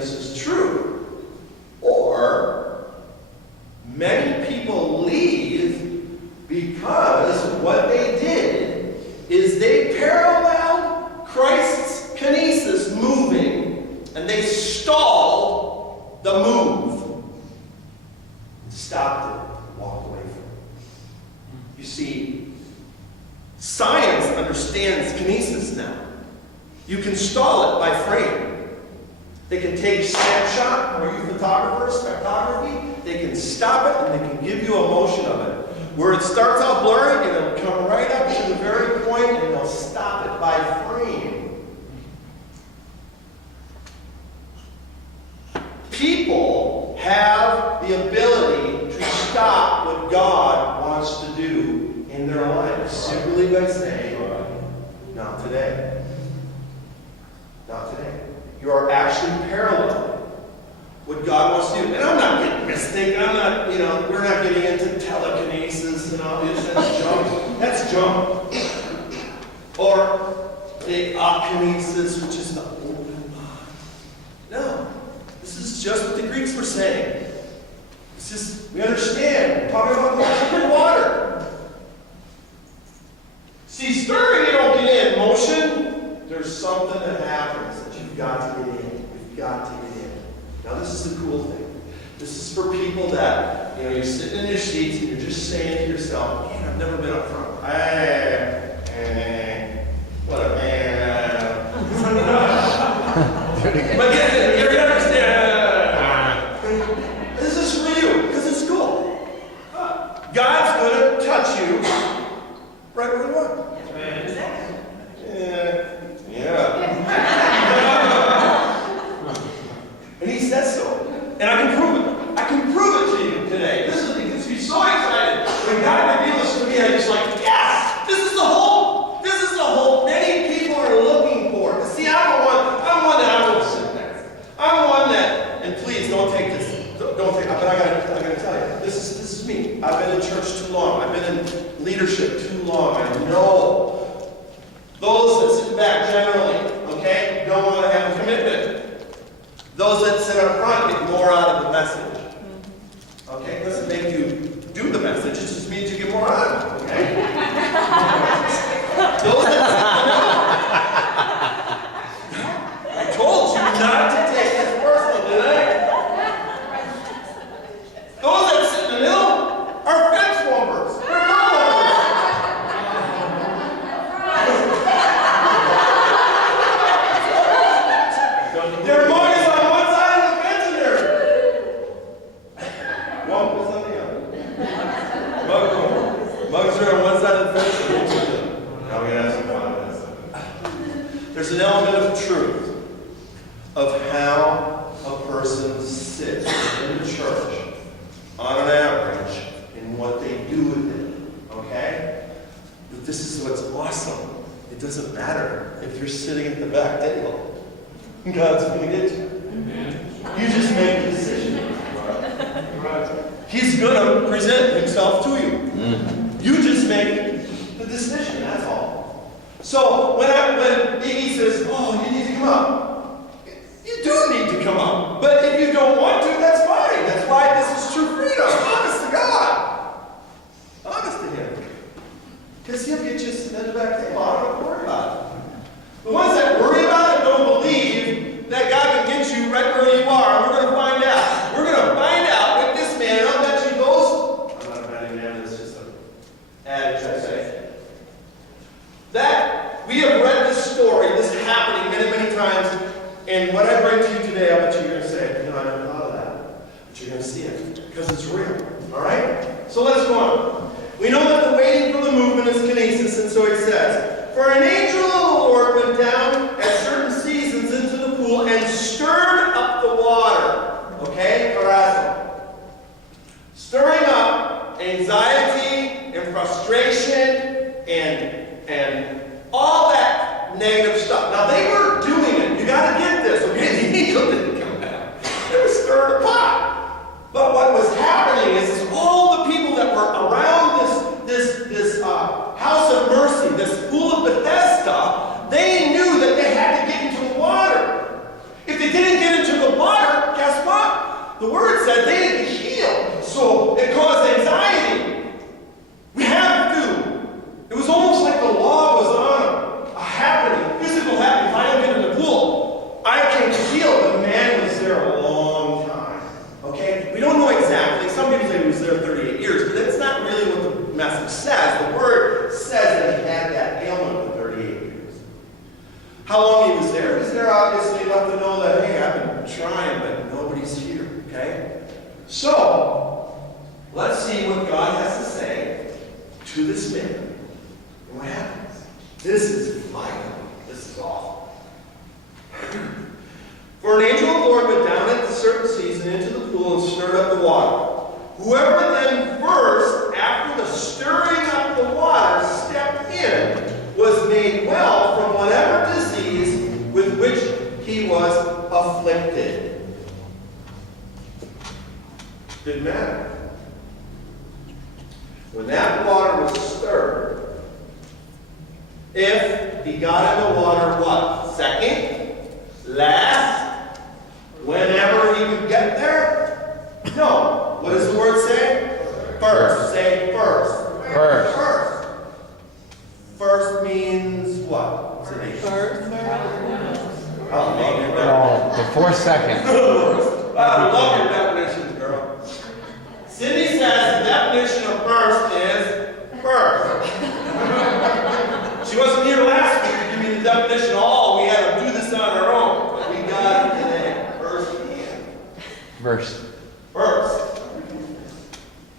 this is true. Or many people leave because what they did is they paralleled Christ's kinesis moving, and they stalled the move. Stopped it, walked away from it. You see, science understands kinesis now. You can stall it by frame. They can take snapshot, or you photographers, spectrography, they can stop it and they can give you a motion of it. Where it starts out blurry, and it'll come right up to the very point and they'll stop it by frame. People have the ability to stop what God wants to do in their lives simply by saying, not today. Not today. You are actually paralleling what God wants to do. And I'm not getting mistaken. I'm not, we're not getting into telekinesis and all this. That's junk. That's junk. Or the akinesis, which is the open mind. No. This is just what the Greeks were saying. It's just, we understand. We're talking about the open water. See, stirring, you don't get in. Motion, there's something that happens that you've got to get in. You've got to get in. Now, this is the cool thing. This is for people that, you're sitting in your seats and you're just saying to yourself, man, I've never been up front. Whatever. But get it, you understand. This is for you, because it's cool. God's going to touch you right where you want. Yeah. And he says so. And I can prove it. I can prove it to you today. This is it gets me so excited. When God revealed this to me, I'm just like, yes! This is the hope many people are looking for. See, I'm one that I won't sit there. I'm one that, and please don't take this. Don't take it. But I gotta tell you, this is me. I've been in church too long. I've been in leadership too long. I know. Those that sit back generally, okay, don't want to have a commitment. Those that sit up front get more out of the message. Okay, it doesn't make you do the message, it just means you get more out of it, okay? Those that sit I told you not to take this personal, did I? Those that sit in the middle are fence warmers. They're not warmers. Their mug is on one side of the fence and they're wrong is on the other. Mugs are on one side of the fence and the other. Now we're going to have some fun with this. There's an element of truth of how a person sits in the church on an average and what they do with it. Okay? But this is what's awesome. It doesn't matter if you're sitting at the back table. God's going to get you. You just make the decision. He's going to present himself to you. You just make the decision, that's all. So when he says, oh, you need to come up, you do need to come up. But if you don't want to, that's fine. That's why this is true freedom. Honest to God. Honest to him. Because he'll get you sitting at the back table. I don't have to worry about it. The ones that worry about it don't believe that God can get you right where you are. We're going to find out. We're going to find out with this man. And I'll bet you those. I'm not a betting man. It's just an adage, I say. That we have read this story, this happening many, many times. And what I bring to you today, I bet you're going to say, I never thought of that. But you're going to see it because it's real. All right? So let's go on. We know that the waiting for the movement is kinesis, and so it says, for an angel of the Lord went down at certain seasons into the pool and stirred up the water. Okay? Carazzo. Stirring up anxiety and frustration and all that negative stuff. Now, they were doing it. You got to get this, okay? The angel didn't come down. They were stirring the pot. But what was happening is all the people that were around this house of mercy, this pool of Bethesda, they knew that they had to get into the water. If they didn't get into the water, message says. The word says that he had that ailment for 38 years. How long he was there? He was there obviously enough to know that, hey, I've been trying, but nobody's here, okay? So, let's see what God has to say to this man. And what happens? This is violent. This is awful. For an angel of the Lord went down at a certain season into the pool and stirred up the water. Whoever then first, after the stirring up the water, stepped in, was made well from whatever disease with which he was afflicted. Didn't matter. When that water was stirred, if he got in the water, what? Second? Last? Whenever he could get there? No. What does the word say? First. Say first. First. First. First means what? What's the name? First. Oh, before second. I love your definitions, girl. Cindy says the definition of first is first. She wasn't here last week to give me the definition all. We had to do this on our own. But we got it today. First and. First. First.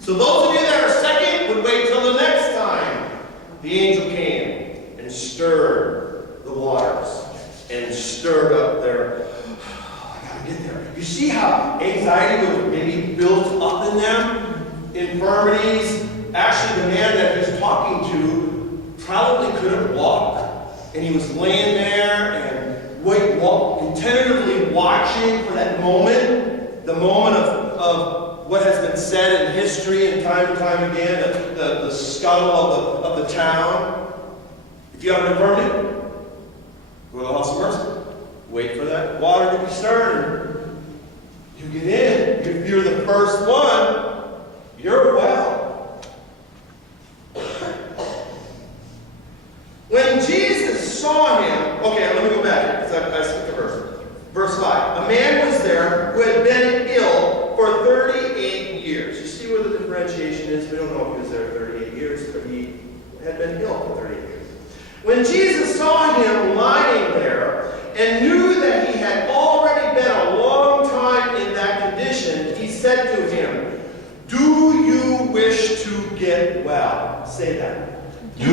So those of you that are second would wait till the next time. The angel came and stirred the waters and stirred up their, I gotta get there. You see how anxiety would maybe built up in them? Infirmities. Actually, the man that he's talking to probably couldn't walk. And he was laying there and tentatively watching for that moment, the moment of what has been said in history and time again, the scuttle of the town. If you have an infirmity, go to the house of mercy. Wait for that water to be stirred. You get in. If you're the first one, you're well. When Jesus saw him, okay, let me go back, because I skipped a verse. Verse 5. A man was there who had been ill for 38 years. You see where the differentiation is? We don't know if he was there 38 years, but he had been ill for 38 years. When Jesus saw him lying there and knew that he had already been a long time in that condition, he said to him, "Do you wish to get well?" Say that. Do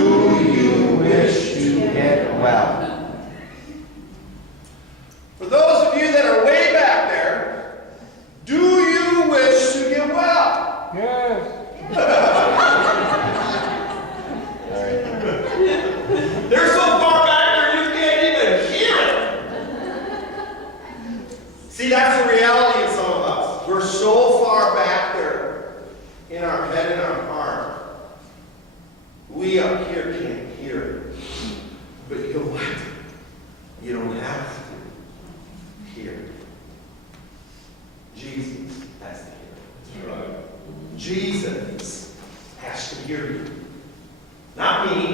you wish to get well? For those of you that are way back there, do you wish to get well? Yes. They're so far back there you can't even hear it. See, that's the reality of some of us. We're so far back there in our head and our heart. We up here can't hear it. But you know what? You don't have to hear it. Jesus has to hear it. That's right. Jesus has to hear you. Not me.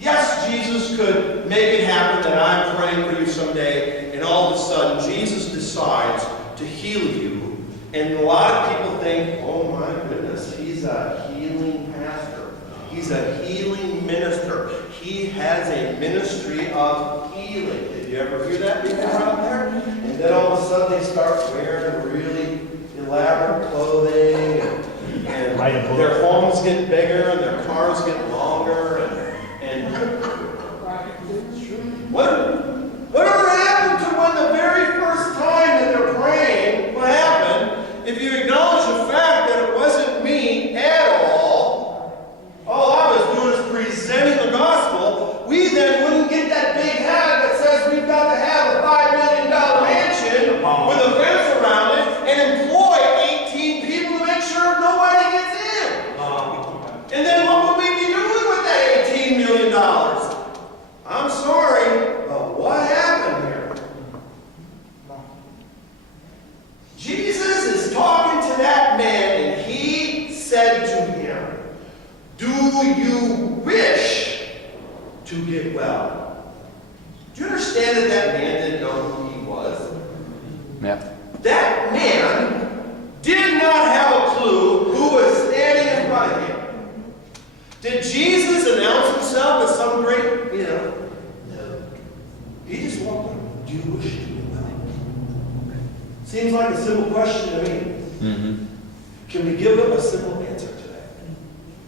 Yes, Jesus could make it happen that I'm praying for you someday, and all of a sudden Jesus decides to heal you. And a lot of people think, oh my goodness, he's a healing pastor. He's a healing minister. He has a ministry of healing. Did you ever hear that before out there? And then all of a sudden they start wearing really elaborate clothing, and their homes get bigger and their cars get longer, and whatever happened to when the very first time that they're praying, what happened? If you acknowledge the fact that it wasn't me at all I was doing is presenting the gospel, we then wouldn't get that big hat that says we've got to have a $5 million mansion with a fence around it and employ 18 people to make sure nobody gets in. And then what would we be doing with that $18 million? I'm sorry, but what happened here? Jesus is talking to that man, and he said to him, "Do you wish to get well?" Do you understand that that man didn't know who he was? Yep. That man did not have a clue who was standing in front of him. Seems like a simple question to me. Can we give them a simple answer today?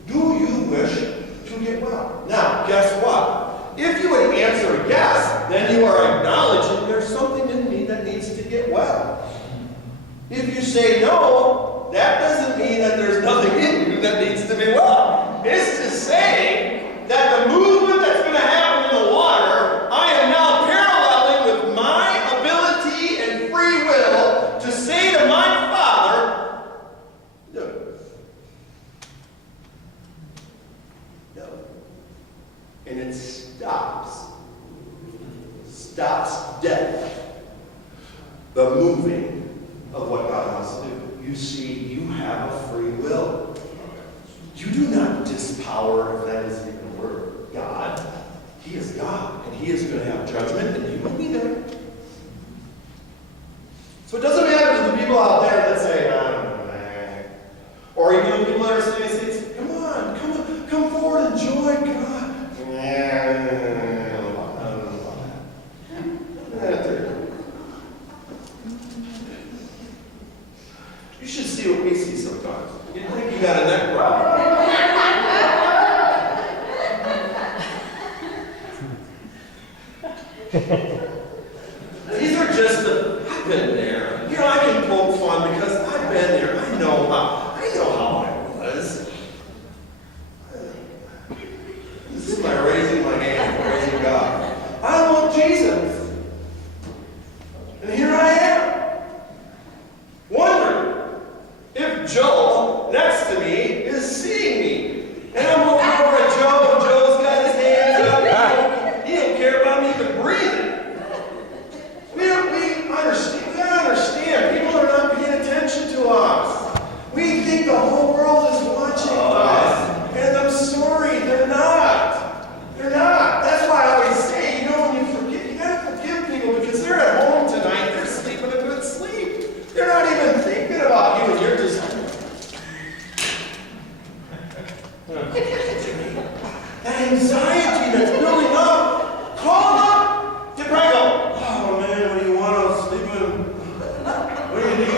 Do you wish to get well? Now, guess what? If you would answer yes, then you are acknowledging there's something in me that needs to get well. If you say no, that doesn't mean that there's nothing in you that needs to be well. It's just saying that the movement that's going to happen in the water, I am now paralleling with my ability and free will to say to my Father, no. No. And it stops dead the moving of what God wants to do. You see, you have a free will. You do not dispower, if that is even a word, God. He is God, and He is going to have judgment, and you will be there. So it doesn't matter to the people out there that say, or even the people that are saying, come on, come forward, enjoy God. You should see what we see sometimes. You think you got a neck problem. These are just I've been there. You know, I can poke fun because I've been there. I know how I was. This is my raising my hand, praising God. I love Jesus. And here I am, wondering if Joe next to me is seeing me. And I'm looking over at Joe, and Joe's got his hands up. He don't care about me even breathing. We understand. People are not paying attention to us. We think the whole world is watching us. And I'm sorry, they're not. They're not. That's why I always say, when you forgive, you gotta forgive people because they're at home tonight, they're sleeping a good sleep. They're not even thinking about you, and you're just that anxiety that's building up. Call them up. Did Brad go, oh man, what do you want? I'm sleeping. What do you need?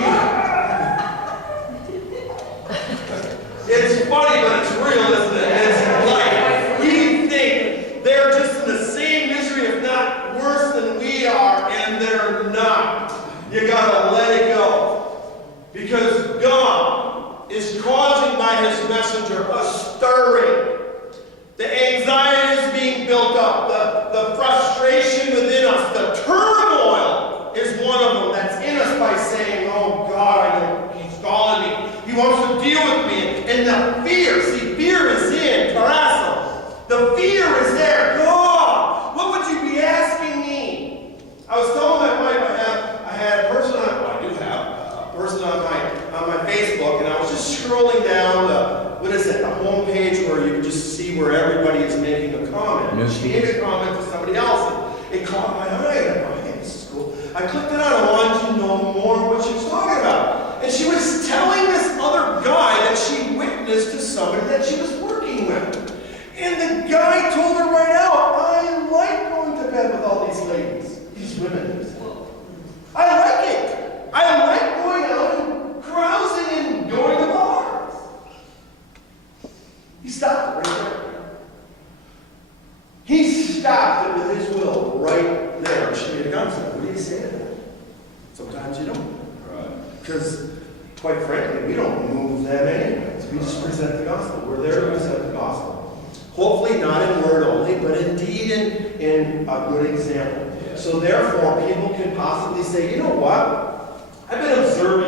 It's funny, but it's real, isn't it? It's life. We think they're just in the same misery, if not worse than we are, and they're not. You gotta let it go. Because God is causing by His messenger a stirring. The anxiety is being built up. The frustration within us, the turmoil is one of them that's in us by saying, oh God, I know He's calling me. He wants to deal with me. And the fear, see, fear is in Tarasso. The fear is there. God, what would you be asking me? I was telling my wife I had a person on my Facebook, and I was just scrolling down the home page where you can just see where everybody is making a comment. She made a comment to somebody else, and it caught my eye, and I thought, hey, this is cool. I clicked it on, I wanted to know more what she was talking about. And she was telling this other guy that she witnessed to somebody that she was working with. And the guy told her right out, I like going to bed with all these ladies, these women. I like it. I like going out and carousing and going to bars. He stopped it right there. He stopped it with his will right there. She made a comment. What do you say to that? Sometimes you don't. Because, quite frankly, we don't move them anyways. We just present the gospel. We're there to present the gospel. Hopefully not in word only, but indeed in a good example. So therefore, people can possibly say, you know what? I've been observing